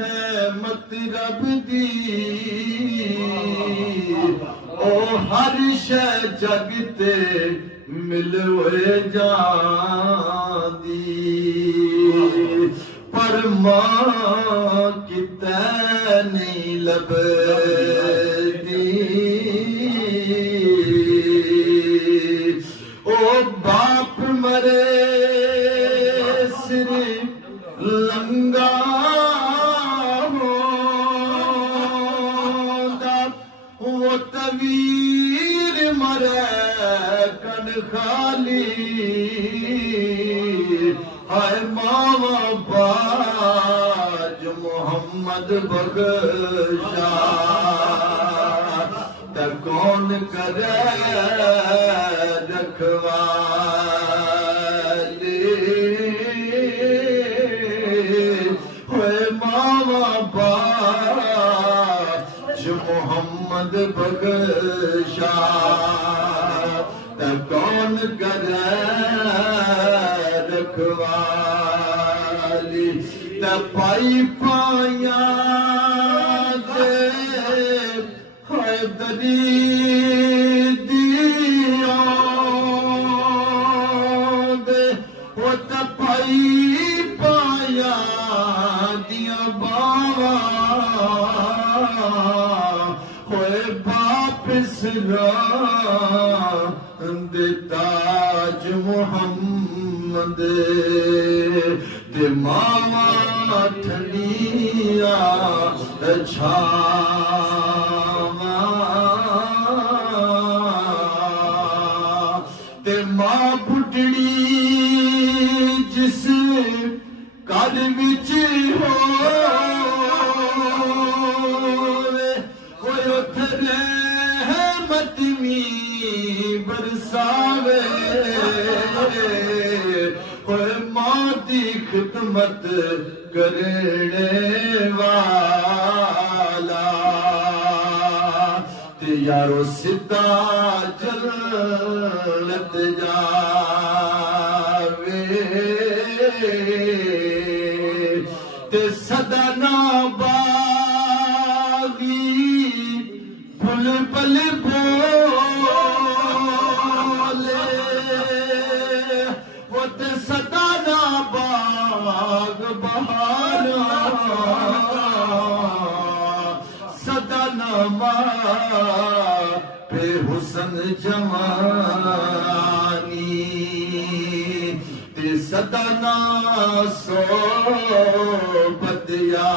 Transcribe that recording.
रहमत रब दी ओ हर शय जग ते मिलवे जांदी पर मां किते नहीं लभदी ओ बाप मरे सिर लंगा होंदा वो तवीर मरे कन खाली हाय मावा बाज मोहम्मद बख्शा त कौन करे रखवाली होए मावा बाज मोहम्मद बख्शा त कौन करे रखवाली त पाई पाया दे हाय दरी दिया दे वो त पाई पाया दिया बाबा होए वापिस दे ताज मोहम्मद ते मामा ठंडिया छावा ते मां बुढ़ड़ी जिस घर विच होवे कोई उथे रहमत मी बरसावे होए मां दी खिदमत करने वाला ते यारो सीधा जन्नत जावे ते सदा ना बागी फुल पल बोले वो ते सदा ना बाग बहारा सदा ना पे हुसन जवानी ते सदा ना सोबत या